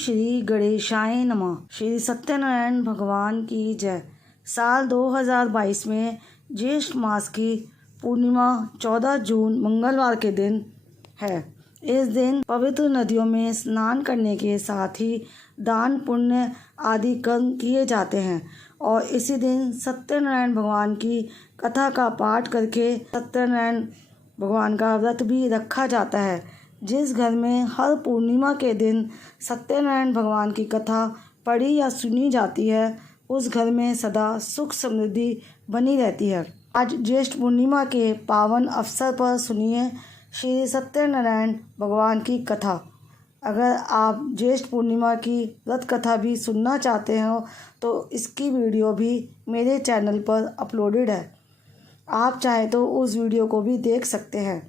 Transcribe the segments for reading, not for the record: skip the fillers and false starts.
श्री गणेशाय नमः। श्री सत्यनारायण भगवान की जय। साल 2022 में ज्येष्ठ मास की पूर्णिमा 14 जून मंगलवार के दिन है। इस दिन पवित्र नदियों में स्नान करने के साथ ही दान पुण्य आदि कर्म किए जाते हैं और इसी दिन सत्यनारायण भगवान की कथा का पाठ करके सत्यनारायण भगवान का व्रत भी रखा जाता है। जिस घर में हर पूर्णिमा के दिन सत्यनारायण भगवान की कथा पढ़ी या सुनी जाती है उस घर में सदा सुख समृद्धि बनी रहती है। आज ज्येष्ठ पूर्णिमा के पावन अवसर पर सुनिए श्री सत्यनारायण भगवान की कथा। अगर आप ज्येष्ठ पूर्णिमा की व्रत कथा भी सुनना चाहते हो तो इसकी वीडियो भी मेरे चैनल पर अपलोडेड है, आप चाहे तो उस वीडियो को भी देख सकते हैं।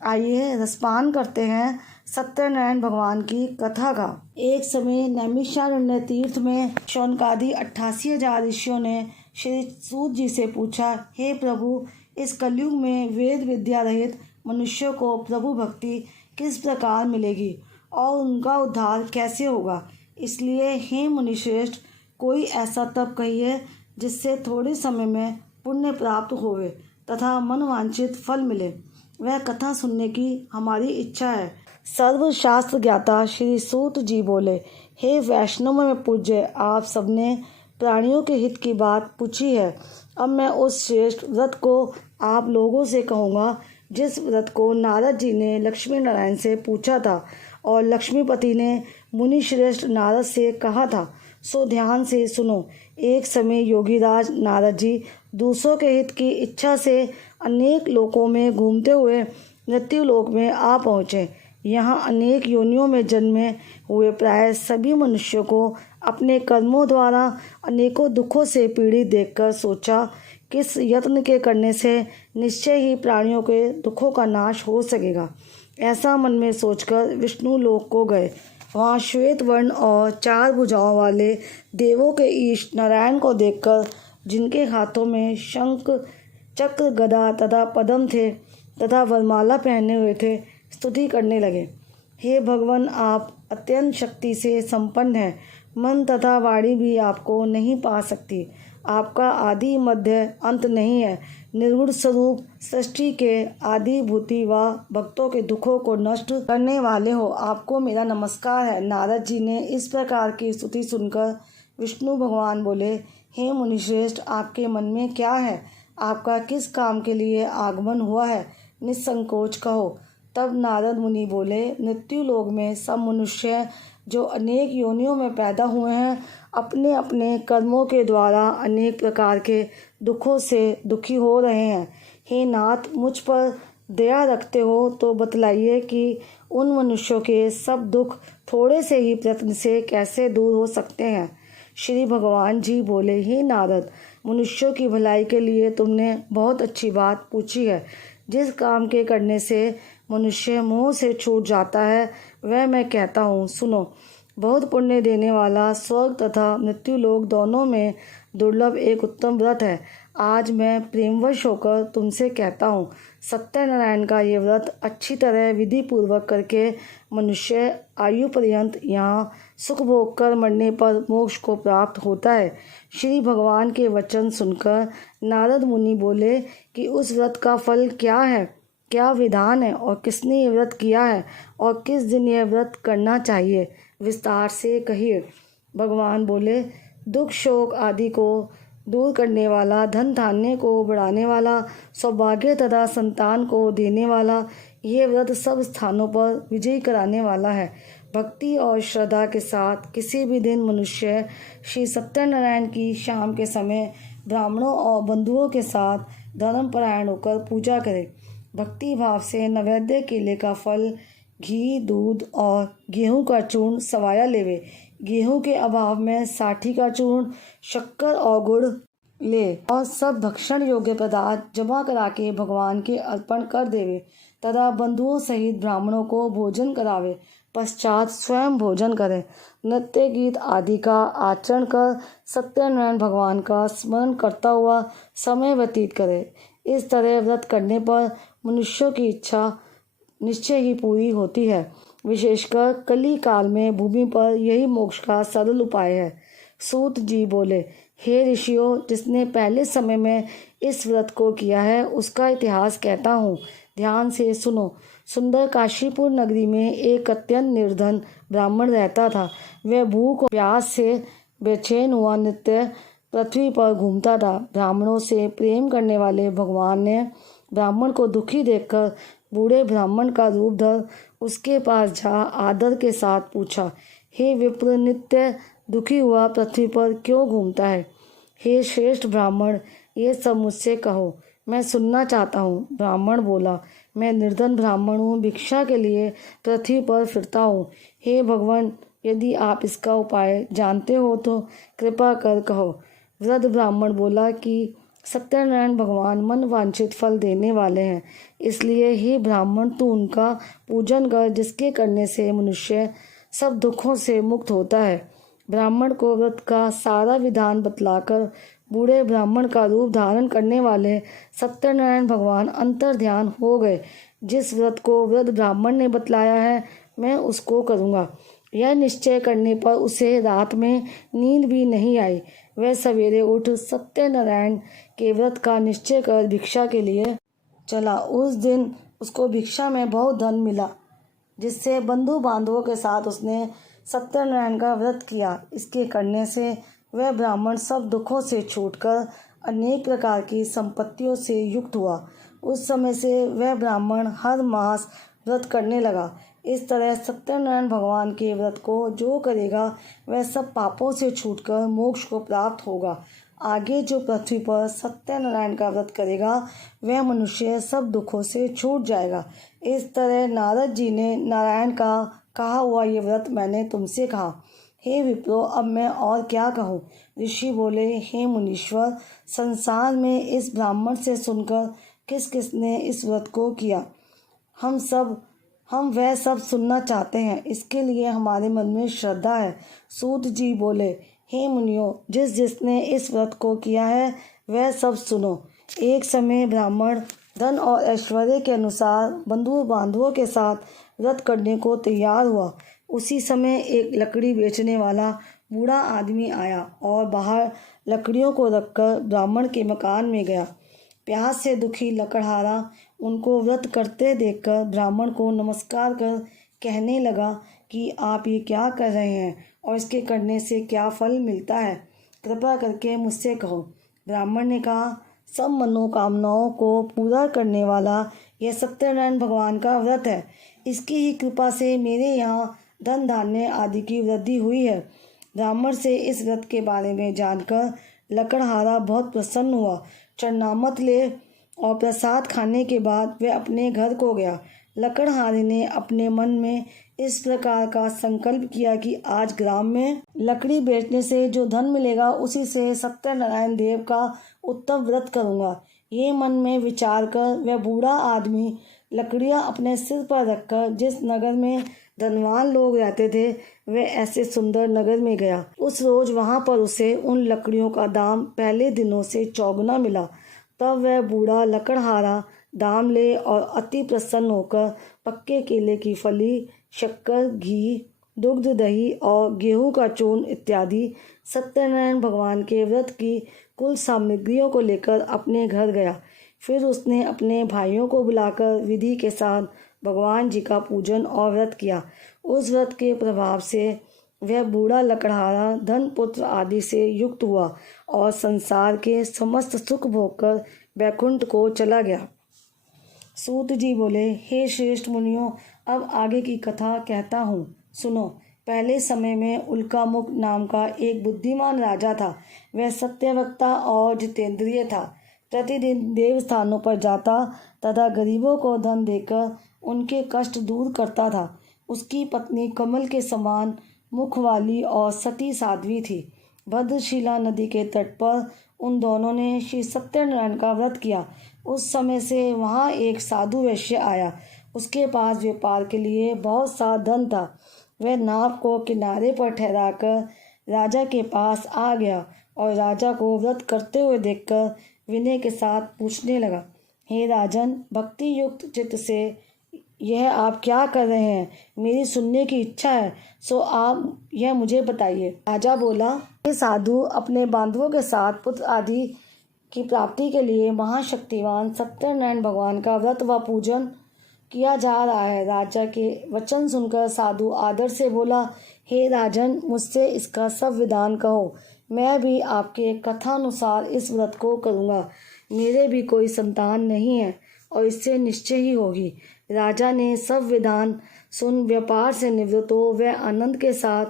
आइए रसपान करते हैं सत्यनारायण भगवान की कथा का। एक समय नैमिषारण्य तीर्थ में शौनकादि 88,000 ऋषियों ने श्री सूत जी से पूछा, हे प्रभु, इस कलयुग में वेद विद्या रहित मनुष्यों को प्रभु भक्ति किस प्रकार मिलेगी और उनका उद्धार कैसे होगा। इसलिए हे मुनिश्रेष्ठ, कोई ऐसा तप कहिए जिससे थोड़े समय में पुण्य प्राप्त होवे तथा मनवांछित फल मिले। वह कथा सुनने की हमारी इच्छा है। सर्वशास्त्र ज्ञाता श्री सूत जी बोले, हे वैष्णव में पूज्य, आप सबने प्राणियों के हित की बात पूछी है। अब मैं उस श्रेष्ठ व्रत को आप लोगों से कहूँगा जिस व्रत को नारद जी ने लक्ष्मी नारायण से पूछा था और लक्ष्मीपति ने मुनि श्रेष्ठ नारद से कहा था। सो ध्यान से सुनो। एक समय योगीराज नारद जी दूसरों के हित की इच्छा से अनेक लोकों में घूमते हुए मृत्यु लोक में आ पहुँचे। यहाँ अनेक योनियों में जन्मे हुए प्राय सभी मनुष्यों को अपने कर्मों द्वारा अनेकों दुखों से पीड़ित देखकर सोचा, किस यत्न के करने से निश्चय ही प्राणियों के दुखों का नाश हो सकेगा। ऐसा मन में सोचकर विष्णु लोक को गए। वहाँ श्वेत वर्ण और 4 भुजाओं वाले देवों के ईश नारायण को देखकर, जिनके हाथों में शंख चक्र गदा तथा पद्म थे तथा वरमाला पहने हुए थे, स्तुति करने लगे। हे भगवान, आप अत्यंत शक्ति से संपन्न हैं। मन तथा वाणी भी आपको नहीं पा सकती। आपका आदि मध्य अंत नहीं है। निर्गुण स्वरूप सृष्टि के आदि भूति व भक्तों के दुखों को नष्ट करने वाले हो, आपको मेरा नमस्कार है। नारद जी ने इस प्रकार की स्तुति सुनकर विष्णु भगवान बोले, हे मुनिश्रेष्ठ, आपके मन में क्या है? आपका किस काम के लिए आगमन हुआ है? निसंकोच कहो। तब नारद मुनि बोले, मृत्यु लोक में सब मनुष्य जो अनेक योनियों में पैदा हुए हैं, अपने अपने कर्मों के द्वारा अनेक प्रकार के दुखों से दुखी हो रहे हैं। हे नाथ, मुझ पर दया रखते हो तो बतलाइए कि उन मनुष्यों के सब दुख थोड़े से ही प्रयत्न से कैसे दूर हो सकते हैं। श्री भगवान जी बोले, हे नारद, मनुष्यों की भलाई के लिए तुमने बहुत अच्छी बात पूछी है। जिस काम के करने से मनुष्य मोह से छूट जाता है वह मैं कहता हूँ, सुनो। बहुत पुण्य देने वाला स्वर्ग तथा मृत्यु लोक दोनों में दुर्लभ एक उत्तम व्रत है। आज मैं प्रेमवश होकर तुमसे कहता हूँ, सत्यनारायण का ये व्रत अच्छी तरह विधि पूर्वक करके मनुष्य आयु पर्यंत यहाँ सुख भोग कर मरने पर मोक्ष को प्राप्त होता है। श्री भगवान के वचन सुनकर नारद मुनि बोले कि उस व्रत का फल क्या है, क्या विधान है और किसने ये व्रत किया है और किस दिन यह व्रत करना चाहिए, विस्तार से कहिए। भगवान बोले, दुख शोक आदि को दूर करने वाला, धन धान्य को बढ़ाने वाला, सौभाग्य तथा संतान को देने वाला, ये व्रत सब स्थानों पर विजय कराने वाला है। भक्ति और श्रद्धा के साथ किसी भी दिन मनुष्य श्री सत्यनारायण की शाम के समय ब्राह्मणों और बंधुओं के साथ धर्मपरायण होकर पूजा करे। भक्ति भाव से नैवेद्य केले का फल, घी, दूध और गेहूं का चूर्ण सवाया लेवे। गेहूं के अभाव में साठी का चूर्ण, शक्कर और गुड़ ले और सब भक्षण योग्य पदार्थ जमा करा के भगवान के अर्पण कर देवे तथा बंधुओं सहित ब्राह्मणों को भोजन करावे। पश्चात स्वयं भोजन करे। नृत्य गीत आदि का आचरण कर सत्यनारायण भगवान का स्मरण करता हुआ समय व्यतीत करे। इस तरह व्रत करने पर मनुष्यों की इच्छा निश्चय ही पूरी होती है। विशेषकर कली काल में भूमि पर यही मोक्ष का सरल उपाय है। सूत जी बोले, हे ऋषियों, जिसने पहले समय में इस व्रत को किया है उसका इतिहास कहता हूँ, ध्यान से सुनो। सुंदर काशीपुर नगरी में एक अत्यंत निर्धन ब्राह्मण रहता था। वह भूख और प्यास से बेचैन हुआ नित्य पृथ्वी पर घूमता था। ब्राह्मणों से प्रेम करने वाले भगवान ने ब्राह्मण को दुखी देखकर बूढ़े ब्राह्मण का रूप धर उसके पास जा आदर के साथ पूछा, हे विप्र, नित्य दुखी हुआ पृथ्वी पर क्यों घूमता है? हे श्रेष्ठ ब्राह्मण, ये सब मुझसे कहो, मैं सुनना चाहता हूँ। ब्राह्मण बोला, मैं निर्धन ब्राह्मण हूँ, भिक्षा के लिए पृथ्वी पर फिरता हूँ। हे भगवान, यदि आप इसका उपाय जानते हो तो कृपा कर कहो। वृद्ध ब्राह्मण बोला कि सत्यनारायण भगवान मन वांछित फल देने वाले हैं, इसलिए हे ब्राह्मण, तू उनका पूजन कर, जिसके करने से मनुष्य सब दुखों से मुक्त होता है। ब्राह्मण को व्रत का सारा विधान बतलाकर बूढ़े ब्राह्मण का रूप धारण करने वाले सत्यनारायण भगवान अंतर ध्यान हो गए। जिस व्रत को वृद्ध ब्राह्मण ने बतलाया है मैं उसको करूँगा। यह निश्चय करने पर उसे रात में नींद भी नहीं आई। वह सवेरे उठ सत्यनारायण के व्रत का निश्चय कर भिक्षा के लिए चला। उस दिन उसको भिक्षा में बहुत धन मिला, जिससे बंधु बांधवों के साथ उसने सत्यनारायण का व्रत किया। इसके करने से वह ब्राह्मण सब दुखों से छूटकर अनेक प्रकार की संपत्तियों से युक्त हुआ। उस समय से वह ब्राह्मण हर मास व्रत करने लगा। इस तरह सत्यनारायण भगवान के व्रत को जो करेगा वह सब पापों से छूटकर मोक्ष को प्राप्त होगा। आगे जो पृथ्वी पर सत्यनारायण का व्रत करेगा वह मनुष्य सब दुखों से छूट जाएगा। इस तरह नारद जी ने नारायण का कहा हुआ ये व्रत मैंने तुमसे कहा। हे विप्रो, अब मैं और क्या कहूँ? ऋषि बोले, हे मुनीश्वर, संसार में इस ब्राह्मण से सुनकर किस किसने इस व्रत को किया, हम वह सब सुनना चाहते हैं। इसके लिए हमारे मन में श्रद्धा है। सूत जी बोले, हे मुनियों, जिसने इस व्रत को किया है वह सब सुनो। एक समय ब्राह्मण धन और ऐश्वर्य के अनुसार बंधु बांधवों के साथ व्रत करने को तैयार हुआ। उसी समय एक लकड़ी बेचने वाला बूढ़ा आदमी आया और बाहर लकड़ियों को रखकर ब्राह्मण के मकान में गया। प्यास से दुखी लकड़हारा उनको व्रत करते देखकर ब्राह्मण को नमस्कार कर कहने लगा कि आप ये क्या कर रहे हैं और इसके करने से क्या फल मिलता है, कृपा करके मुझसे कहो। ब्राह्मण ने कहा, सब मनोकामनाओं को पूरा करने वाला यह सत्यनारायण भगवान का व्रत है। इसकी ही कृपा से मेरे यहाँ धन धान्य आदि की वृद्धि हुई है। ब्राह्मण से इस व्रत के बारे में जानकर लकड़हारा बहुत प्रसन्न हुआ। चरणामत ले और प्रसाद खाने के बाद वह अपने घर को गया। लकड़हारे ने अपने मन में इस प्रकार का संकल्प किया कि आज ग्राम में लकड़ी बेचने से जो धन मिलेगा उसी से सत्यनारायण देव का उत्तम व्रत करूँगा। ये मन में विचार कर वह बूढ़ा आदमी लकड़ियाँ अपने सिर पर रखकर जिस नगर में धनवान लोग रहते थे वह ऐसे सुंदर नगर में गया। उस रोज वहाँ पर उसे उन लकड़ियों का दाम पहले दिनों से चौगुना मिला। तब वह बूढ़ा लकड़हारा दाम ले और अति प्रसन्न होकर पक्के केले की फली, शक्कर, घी, दुग्ध, दही और गेहूं का चूर्ण इत्यादि सत्यनारायण भगवान के व्रत की कुल सामग्रियों को लेकर अपने घर गया। फिर उसने अपने भाइयों को बुलाकर विधि के साथ भगवान जी का पूजन और व्रत किया। उस व्रत के प्रभाव से वह बूढ़ा लकड़हारा धन पुत्र आदि से युक्त हुआ और संसार के समस्त सुख भोगकर वैकुंठ को चला गया। सूत जी बोले, हे श्रेष्ठ मुनियों, अब आगे की कथा कहता हूँ, सुनो। पहले समय में उल्कामुख नाम का एक बुद्धिमान राजा था। वह सत्यवक्ता और जितेंद्रिय था। प्रतिदिन देव स्थानों पर जाता तथा गरीबों को धन देकर उनके कष्ट दूर करता था। उसकी पत्नी कमल के समान मुख वाली और सती साध्वी थी। भद्रशिला नदी के तट पर उन दोनों ने श्री सत्यनारायण का व्रत किया। उस समय से वहाँ एक साधु वैश्य आया। उसके पास व्यापार के लिए बहुत सा धन था। वह नाव को किनारे पर ठहराकर राजा के पास आ गया और राजा को व्रत करते हुए देखकर विनय के साथ पूछने लगा, हे राजन, भक्ति युक्त चित्त से यह आप क्या कर रहे हैं? मेरी सुनने की इच्छा है, सो आप यह मुझे बताइए। राजा बोला, ये साधु अपने बांधवों के साथ पुत्र आदि की प्राप्ति के लिए महाशक्तिवान सत्यनारायण भगवान का व्रत व पूजन किया जा रहा है। राजा के वचन सुनकर साधु आदर से बोला, हे राजन, मुझसे इसका सब विधान कहो। मैं भी आपके कथानुसार इस व्रत को करूँगा। मेरे भी कोई संतान नहीं है और इससे निश्चय ही होगी। राजा ने सब विधान सुन व्यापार से निवृत्त हो वह आनंद के साथ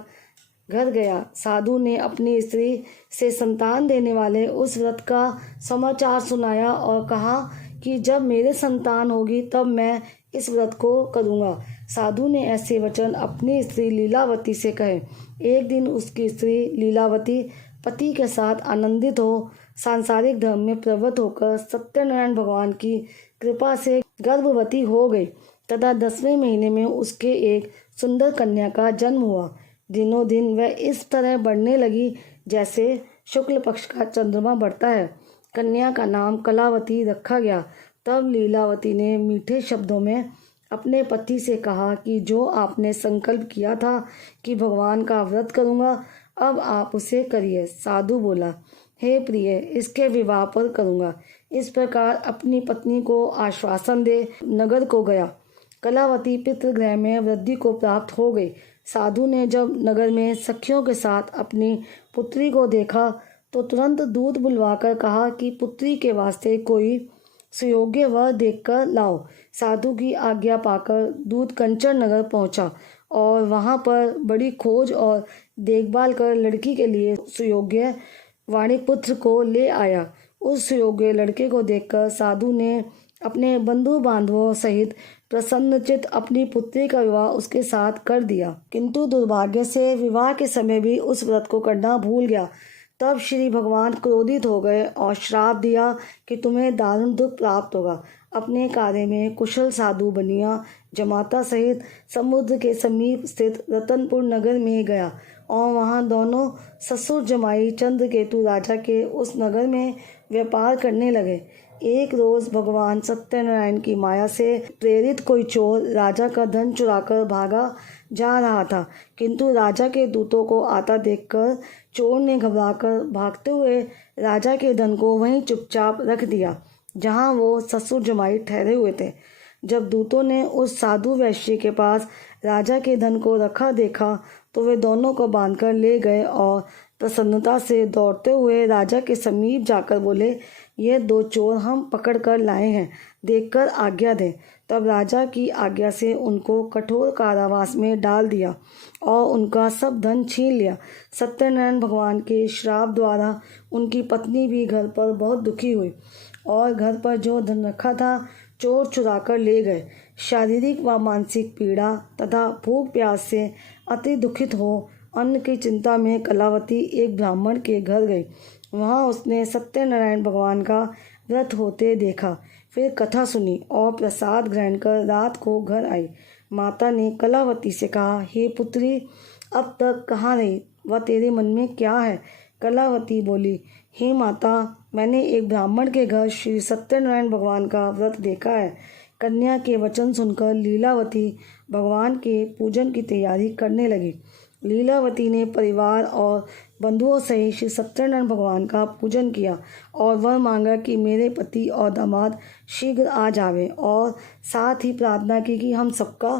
घर गया। साधु ने अपनी स्त्री से संतान देने वाले उस व्रत का समाचार सुनाया और कहा कि जब मेरे संतान होगी तब मैं इस व्रत को करूँगा। साधु ने ऐसे वचन अपनी स्त्री लीलावती से कहे। एक दिन उसकी स्त्री लीलावती पति के साथ आनंदित हो सांसारिक धर्म में प्रवृत्त होकर सत्यनारायण भगवान की कृपा से गर्भवती हो गई तथा 10वें महीने में उसके एक सुंदर कन्या का जन्म हुआ। दिनों दिन वह इस तरह बढ़ने लगी जैसे शुक्ल पक्ष का चंद्रमा बढ़ता है। कन्या का नाम कलावती रखा गया। तब लीलावती ने मीठे शब्दों में अपने पति से कहा कि जो आपने संकल्प किया था कि भगवान का व्रत करूँगा, अब आप उसे करिए। साधु बोला, हे प्रिय, इसके विवाह पर करूँगा। इस प्रकार अपनी पत्नी को आश्वासन दे नगर को गया। कलावती पितृगृह में वृद्धि को प्राप्त हो गई। साधु ने जब नगर में सखियों के साथ अपनी पुत्री को देखा तो तुरंत दूत बुलवाकर कहा कि पुत्री के वास्ते कोई सुयोग्य वर देखकर लाओ। साधु की आज्ञा पाकर दूत कंचन नगर पहुंचा और वहां पर बड़ी खोज और देखभाल कर लड़की के लिए सुयोग्य वाणिक पुत्र को ले आया। उस सुयोग्य लड़के को देखकर साधु ने अपने बंधु बांधवों सहित प्रसन्नचित अपनी पुत्री का विवाह उसके साथ कर दिया, किंतु दुर्भाग्य से विवाह के समय भी उस व्रत को करना भूल गया। तब श्री भगवान क्रोधित हो गए और श्राप दिया कि तुम्हें दारुण दुख प्राप्त होगा। अपने कार्य में कुशल साधु बनिया जमाता सहित समुद्र के समीप स्थित रतनपुर नगर में गया और वहां दोनों ससुर जमाई चंद्रकेतु राजा के उस नगर में व्यापार करने लगे। एक रोज भगवान सत्यनारायण की माया से प्रेरित कोई चोर राजा का धन चुराकर भागा जा रहा था, किंतु राजा के दूतों को आता देखकर चोर ने घबराकर भागते हुए राजा के धन को वहीं चुपचाप रख दिया जहां वो ससुर जमाई ठहरे हुए थे। जब दूतों ने उस साधु वैश्य के पास राजा के धन को रखा देखा तो वे दोनों को बांधकर ले गए और प्रसन्नता से दौड़ते हुए राजा के समीप जाकर बोले, ये दो चोर हम पकड़ कर लाए हैं, देखकर आज्ञा दें। तब राजा की आज्ञा से उनको कठोर कारावास में डाल दिया और उनका सब धन छीन लिया। सत्यनारायण भगवान के श्राप द्वारा उनकी पत्नी भी घर पर बहुत दुखी हुई और घर पर जो धन रखा था चोर चुरा कर ले गए। शारीरिक व मानसिक पीड़ा तथा भूख प्यास से अति दुखित हो अन्न की चिंता में कलावती एक ब्राह्मण के घर गई। वहाँ उसने सत्यनारायण भगवान का व्रत होते देखा, फिर कथा सुनी और प्रसाद ग्रहण कर रात को घर आई। माता ने कलावती से कहा, हे पुत्री, अब तक कहाँ रही व तेरे मन में क्या है? कलावती बोली, हे माता, मैंने एक ब्राह्मण के घर श्री सत्यनारायण भगवान का व्रत देखा है। कन्या के वचन सुनकर लीलावती भगवान के पूजन की तैयारी करने लगी। लीलावती ने परिवार और बंधुओं सहित श्री सत्यनारायण भगवान का पूजन किया और वह मांगा कि मेरे पति और दामाद शीघ्र आ जावें और साथ ही प्रार्थना की कि हम सबका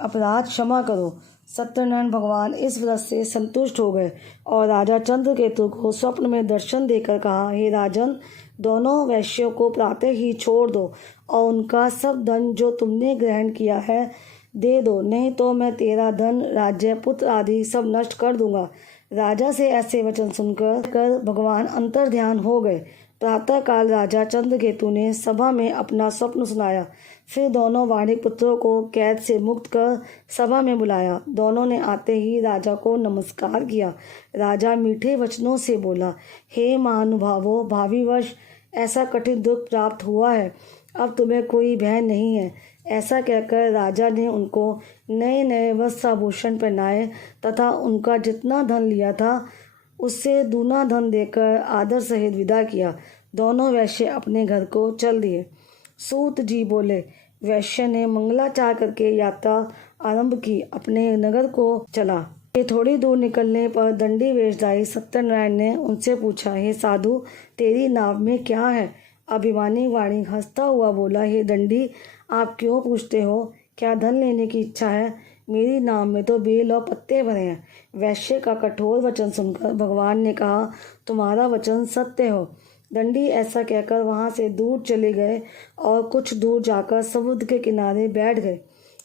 अपराध क्षमा करो। सत्यनारायण भगवान इस व्रत से संतुष्ट हो गए और राजा चंद्रकेतु को स्वप्न में दर्शन देकर कहा, हे राजन, दोनों वैश्यों को प्रातः ही छोड़ दो और उनका सब धन जो तुमने ग्रहण किया है दे दो, नहीं तो मैं तेरा धन, राज्य, पुत्र आदि सब नष्ट कर दूंगा। राजा से ऐसे वचन सुनकर भगवान अंतर्ध्यान हो गए। प्रातःकाल राजा चंद्रकेतु ने सभा में अपना स्वप्न सुनाया। फिर दोनों वाणिक पुत्रों को कैद से मुक्त कर सभा में बुलाया। दोनों ने आते ही राजा को नमस्कार किया। राजा मीठे वचनों से बोला, हे महानुभावों, भावी वर्ष ऐसा कठिन दुख प्राप्त हुआ है, अब तुम्हें कोई भय नहीं है। ऐसा कहकर राजा ने उनको नए नए वस्त्र आभूषण पहनाए तथा उनका जितना धन लिया था उससे दूना धन देकर आदर सहित विदा किया। दोनों वैश्य अपने घर को चल दिए। सूत जी बोले, वैश्य ने मंगलाचार करके यात्रा आरंभ की, अपने नगर को चला। ये थोड़ी दूर निकलने पर दंडी वेशधारी सत्यनारायण ने उनसे पूछा, हे साधु, तेरी नाव में क्या है? अभिमानी वाणी हंसता हुआ बोला, हे दंडी, आप क्यों पूछते हो? क्या धन लेने की इच्छा है? मेरी नाव में तो बेल और पत्ते भरे हैं। वैश्य का कठोर वचन सुनकर भगवान ने कहा, तुम्हारा वचन सत्य हो। दंडी ऐसा कहकर वहां से दूर चले गए और कुछ दूर जाकर समुद्र के किनारे बैठ गए।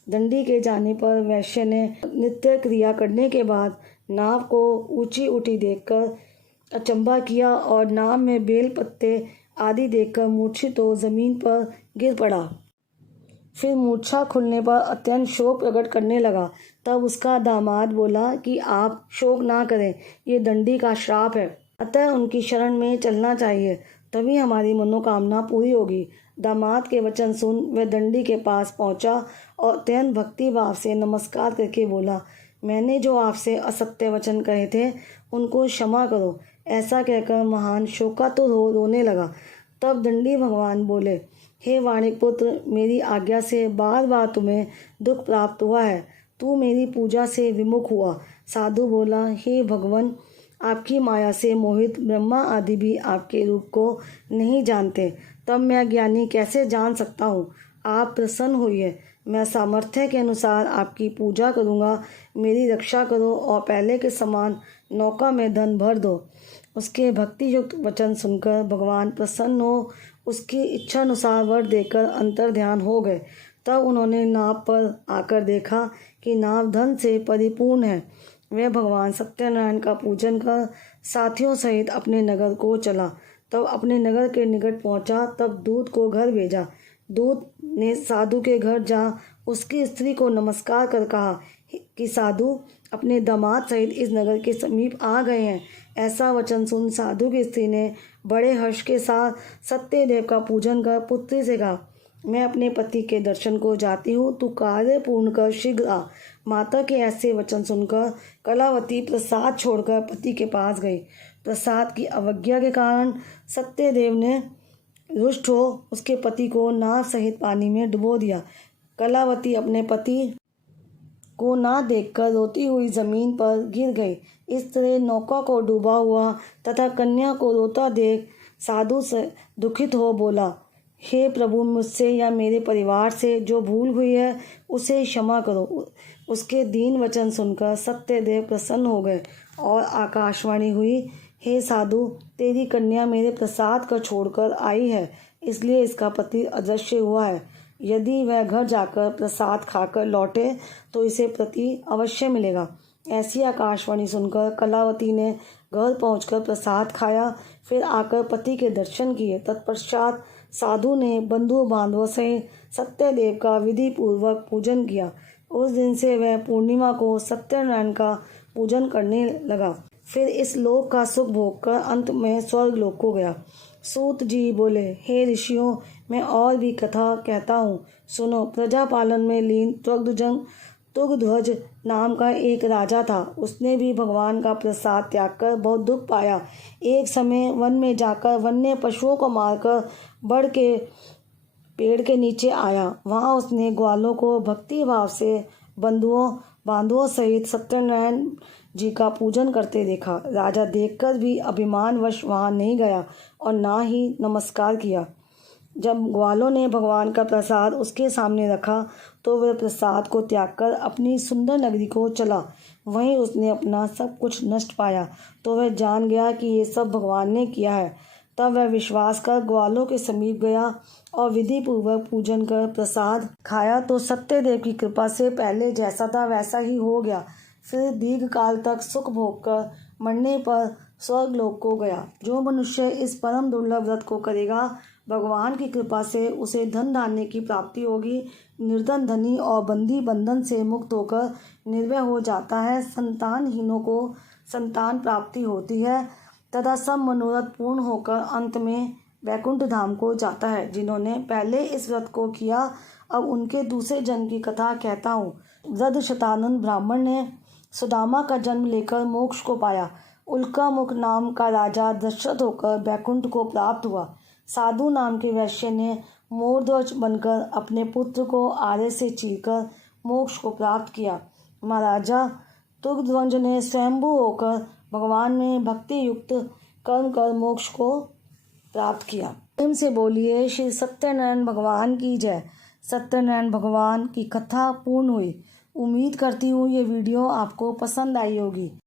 दंडी के जाने पर वैश्य ने नित्य क्रिया करने के बाद नाव को ऊंची उठी देखकर अचंभा किया और नाव में बेल पत्ते आदि देखकर मूर्छित हो जमीन पर गिर पड़ा। फिर मूर्छा खुलने पर अत्यंत शोक प्रकट करने लगा। तब उसका दामाद बोला कि आप शोक ना करें, ये दंडी का श्राप है, अतः उनकी शरण में चलना चाहिए, तभी हमारी मनोकामना पूरी होगी। दामाद के वचन सुन वह दंडी के पास पहुंचा और अत्यंत भक्ति भाव से नमस्कार करके बोला, मैंने जो आपसे असत्य वचन कहे थे उनको क्षमा करो। ऐसा कहकर महान शोकातुर हो रोने लगा। तब दंडी भगवान बोले, हे वाणिक पुत्र, मेरी आज्ञा से बार बार तुम्हें दुख प्राप्त हुआ है, तू मेरी पूजा से विमुख हुआ। साधु बोला, हे भगवान, आपकी माया से मोहित ब्रह्मा आदि भी आपके रूप को नहीं जानते, तब मैं ज्ञानी कैसे जान सकता हूँ? आप प्रसन्न होइए, मैं सामर्थ्य के अनुसार आपकी पूजा करूँगा। मेरी रक्षा करो और पहले के समान नौका में धन भर दो। उसके भक्ति युक्त वचन सुनकर भगवान प्रसन्न हो उसकी इच्छा अनुसार वर देकर अंतर ध्यान हो गए। तब उन्होंने नाव पर आकर देखा कि नाव धन से परिपूर्ण है। वे भगवान सत्यनारायण का पूजन कर साथियों सहित अपने नगर को चला। तब अपने नगर के निकट पहुंचा, तब दूत को घर भेजा। दूत ने साधु के घर जा उसकी स्त्री को नमस्कार कर कहा कि साधु अपने दामाद सहित इस नगर के समीप आ गए हैं। ऐसा वचन सुन साधु की स्त्री ने बड़े हर्ष के साथ सत्यदेव का पूजन कर पुत्री से कहा, मैं अपने पति के दर्शन को जाती हूँ, तू कार्य पूर्ण कर शीघ्र आ। माता के ऐसे वचन सुनकर कलावती प्रसाद छोड़कर पति के पास गई। प्रसाद की अवज्ञा के कारण सत्यदेव ने रुष्ट हो उसके पति को नाव सहित पानी में डुबो दिया। कलावती अपने पति को ना देखकर रोती हुई जमीन पर गिर गई। इस तरह नौका को डूबा हुआ तथा कन्या को रोता देख साधु से दुखित हो बोला, हे प्रभु, मुझसे या मेरे परिवार से जो भूल हुई है उसे क्षमा करो। उसके दीन वचन सुनकर सत्यदेव प्रसन्न हो गए और आकाशवाणी हुई, हे साधु, तेरी कन्या मेरे प्रसाद का छोड़कर आई है, इसलिए इसका पति अदृश्य हुआ है। यदि वह घर जाकर प्रसाद खाकर लौटे तो इसे पति अवश्य मिलेगा। ऐसी आकाशवाणी सुनकर कलावती ने घर पहुंचकर प्रसाद खाया, फिर आकर पति के दर्शन किए। तत्पश्चात साधु ने बंधु बांधवों से सत्यदेव का विधि पूर्वक पूजन किया। उस दिन से वह पूर्णिमा को सत्यनारायण का पूजन करने लगा। फिर इस लोक का सुख भोग कर अंत में स्वर्ग लोक को गया। सूत जी बोले, हे ऋषियों, मैं और भी कथा कहता हूँ, सुनो। प्रजा पालन में लीन तुगध्वज नाम का एक राजा था। उसने भी भगवान का प्रसाद त्याग कर बहुत दुख पाया। एक समय वन में जाकर वन्य पशुओं को मारकर बढ़ के पेड़ के नीचे आया। वहाँ उसने ग्वालों को भक्ति भाव से बांधुओं सहित सत्यनारायण जी का पूजन करते देखा। राजा देखकर भी अभिमानवश वहाँ नहीं गया और ना ही नमस्कार किया। जब ग्वालों ने भगवान का प्रसाद उसके सामने रखा तो वह प्रसाद को त्याग कर अपनी सुंदर नगरी को चला। वहीं उसने अपना सब कुछ नष्ट पाया तो वह जान गया कि ये सब भगवान ने किया है। तब वह विश्वास कर ग्वालों के समीप गया और विधि पूर्वक पूजन कर प्रसाद खाया तो सत्यदेव की कृपा से पहले जैसा था वैसा ही हो गया। फिर दीर्घ काल तक सुख भोग कर मरने पर स्वर्ग लोक को गया। जो मनुष्य इस परम दुर्लभ व्रत को करेगा, भगवान की कृपा से उसे धन धान्य की प्राप्ति होगी। निर्धन धनी और बंदी बंधन से मुक्त होकर निर्भय हो जाता है। संतानहीनों को संतान प्राप्ति होती है तथा सब मनोरथ पूर्ण होकर अंत में वैकुंठ धाम को जाता है। जिन्होंने पहले इस व्रत को किया, अब उनके दूसरे जन्म की कथा कहता हूँ। वृद्धशतानंद ब्राह्मण ने सुदामा का जन्म लेकर मोक्ष को पाया। उल्कामुख नाम का राजा दशरथ होकर वैकुंठ को प्राप्त हुआ। साधु नाम के वैश्य ने मोरध्वज बनकर अपने पुत्र को आरे से चीरकर मोक्ष को प्राप्त किया। महाराजा तुर्गध्वज ने स्वयंभू होकर भगवान में भक्ति युक्त कर्म कर मोक्ष को प्राप्त किया। प्रेम से बोलिए श्री सत्यनारायण भगवान की जय। सत्यनारायण भगवान की कथा पूर्ण हुई। उम्मीद करती हूँ ये वीडियो आपको पसंद आई होगी।